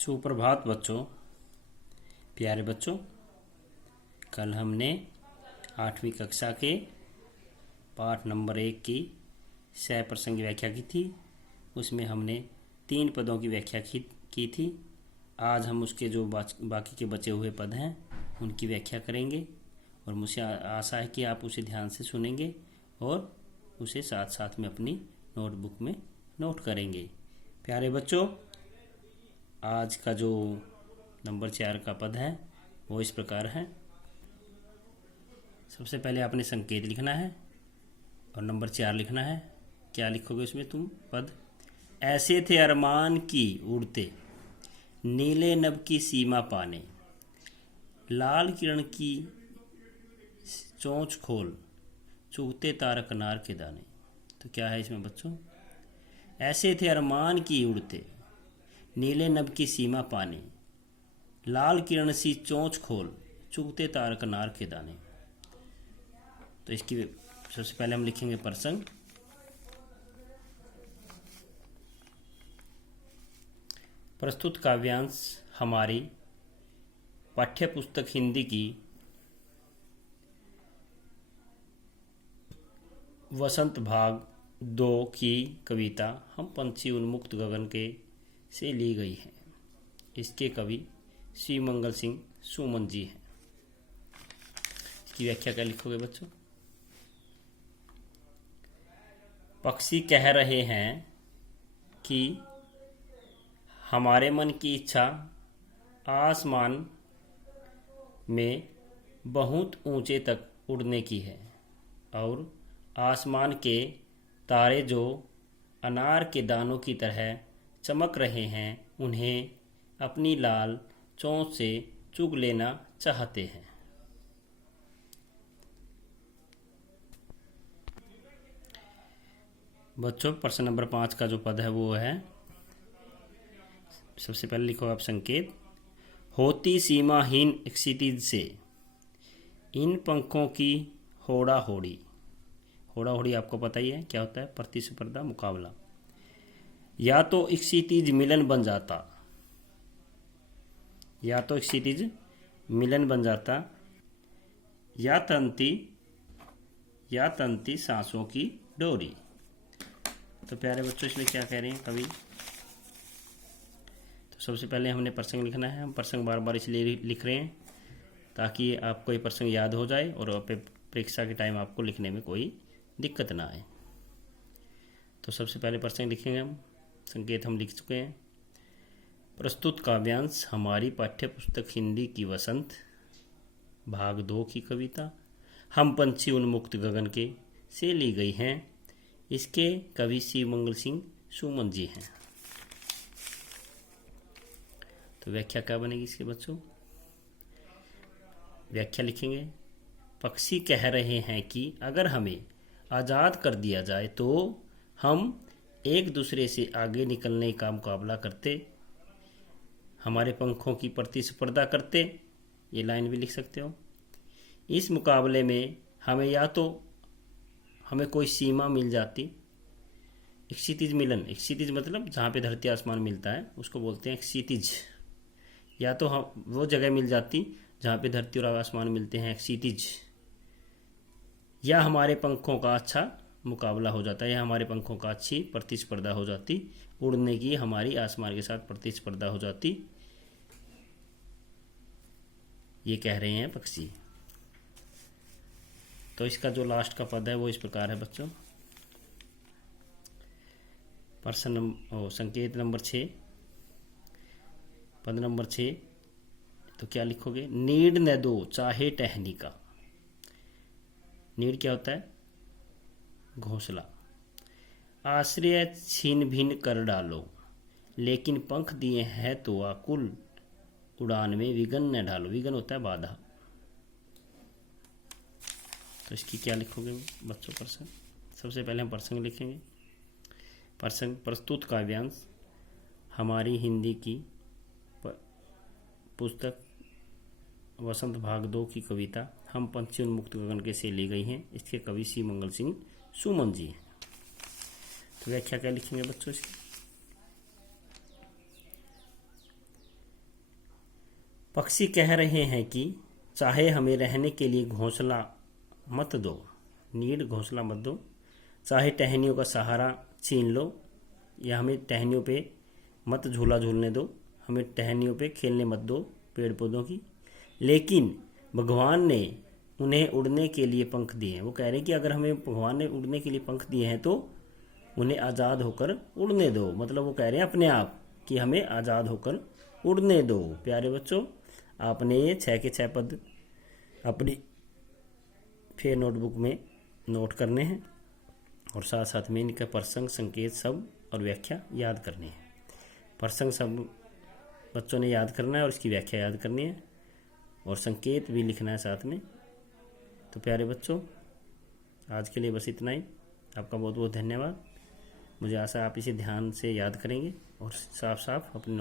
सुप्रभात बच्चों, प्यारे बच्चों। कल हमने 8वीं कक्षा के पाठ नंबर 1 की सह प्रसंग व्याख्या की थी। उसमें हमने 3 पदों की व्याख्या की थी। आज हम उसके जो बाकी के बचे हुए पद हैं उनकी व्याख्या करेंगे और मुझे आशा है कि आप उसे ध्यान से सुनेंगे और उसे साथ साथ में अपनी नोटबुक में नोट करेंगे। प्यारे बच्चों, आज का जो नंबर 4 का पद है वो इस प्रकार है। सबसे पहले आपने संकेत लिखना है और नंबर 4 लिखना है। क्या लिखोगे उसमें तुम पद? ऐसे थे अरमान की उड़ते, नीले नभ की सीमा पाने, लाल किरण की चोंच खोल, चुगते तारक अनार के दाने। तो क्या है इसमें बच्चों? ऐसे थे अरमान की उड़ते, नीले नभ की सीमा पाने, लाल किरण सी चोंच खोल, चुगते तारक अनार के दाने। तो इसकी सबसे पहले हम लिखेंगे प्रसंग। प्रस्तुत काव्यांश हमारी पाठ्य पुस्तक हिंदी की वसंत भाग 2 की कविता हम पंछी उन्मुक्त गगन के से ली गई है। इसके कवि श्री मंगल सिंह सुमन जी हैं। इसकी व्याख्या क्या लिखोगे बच्चों? पक्षी कह रहे हैं कि हमारे मन की इच्छा आसमान में बहुत ऊंचे तक उड़ने की है और आसमान के तारे जो अनार के दानों की तरह चमक रहे हैं उन्हें अपनी लाल चोंच से चुग लेना चाहते हैं। बच्चों, प्रश्न नंबर 5 का जो पद है वो है, सबसे पहले लिखो आप संकेत। होती सीमाहीन क्षितिज से इन पंखों की होड़ा होड़ी। होड़ा होड़ी आपको पता ही है क्या होता है? प्रतिस्पर्धा, मुकाबला। या तो क्षितिज मिलन बन जाता, या तो क्षितिज मिलन बन जाता, या तंती सांसों की डोरी। तो प्यारे बच्चों, इसमें क्या कह रहे हैं कवि? तो सबसे पहले हमने प्रसंग लिखना है। हम प्रसंग बार बार इसलिए लिख रहे हैं ताकि आपको ये प्रसंग याद हो जाए और परीक्षा के टाइम आपको लिखने में कोई दिक्कत ना आए। तो सबसे पहले प्रसंग लिखेंगे हम। संकेत हम लिख चुके हैं। प्रस्तुत काव्यांश हमारी पाठ्य पुस्तक हिंदी की वसंत भाग 2 की कविता हम पंछी उन्मुक्त गगन के से ली गई हैं। इसके कवि श्री मंगल सिंह सुमन जी हैं। तो व्याख्या क्या बनेगी इसके बच्चों? व्याख्या लिखेंगे। पक्षी कह रहे हैं कि अगर हमें आज़ाद कर दिया जाए तो हम एक दूसरे से आगे निकलने का मुकाबला करते, हमारे पंखों की प्रतिस्पर्धा करते। ये लाइन भी लिख सकते हो। इस मुकाबले में हमें या तो हमें कोई सीमा मिल जाती, क्षितिज मिलन, क्षितिज मतलब जहाँ पे धरती आसमान मिलता है उसको बोलते हैं क्षितिज। या तो हम वो जगह मिल जाती जहाँ पे धरती और आसमान मिलते हैं, क्षितिज। या हमारे पंखों का अच्छा मुकाबला हो जाता है, या हमारे पंखों का अच्छी प्रतिस्पर्धा हो जाती, उड़ने की हमारी आसमान के साथ प्रतिस्पर्धा हो जाती। ये कह रहे हैं पक्षी। तो इसका जो लास्ट का पद है वो इस प्रकार है बच्चों। संकेत नंबर 6, पद नंबर 6। तो क्या लिखोगे? नीड न दो चाहे टहनी का। नीड क्या होता है? घोंसला। आश्रय छीन भिन कर डालो, लेकिन पंख दिए हैं तो आकुल उड़ान में विघन न ढालो। विघन होता है बाधा। तो इसकी क्या लिखोगे बच्चों प्रसंग? सबसे पहले हम प्रसंग लिखेंगे। प्रसंग। प्रस्तुत काव्यांश हमारी हिंदी की पुस्तक वसंत भाग 2 की कविता हम पंछी उन्मुक्त गगन के से ली गई हैं। इसके कवि श्री मंगल सिंह सुमन जी हैं। तो व्याख्या क्या लिखेंगे बच्चों इसकी? पक्षी कह रहे हैं कि चाहे हमें रहने के लिए घोंसला मत दो, नीड घोंसला मत दो, चाहे टहनियों का सहारा छीन लो, या हमें टहनियों पे मत झूला झूलने दो, हमें टहनियों पे खेलने मत दो पेड़ पौधों की, लेकिन भगवान ने उन्हें उड़ने के लिए पंख दिए हैं। वो कह रहे हैं कि अगर हमें भगवान ने उड़ने के लिए पंख दिए हैं तो उन्हें आज़ाद होकर उड़ने दो। मतलब वो कह रहे हैं अपने आप कि हमें आज़ाद होकर उड़ने दो। प्यारे बच्चों, आपने ये 6 के 6 पद अपनी फिर नोटबुक में नोट करने हैं और साथ साथ में इनका प्रसंग, संकेत, शब्द और व्याख्या याद करनी है। प्रसंग शब्द बच्चों ने याद करना है और इसकी व्याख्या याद करनी है और संकेत भी लिखना है साथ में। तो प्यारे बच्चों, आज के लिए बस इतना ही। आपका बहुत बहुत धन्यवाद। मुझे आशा है आप इसे ध्यान से याद करेंगे और साफ साफ अपने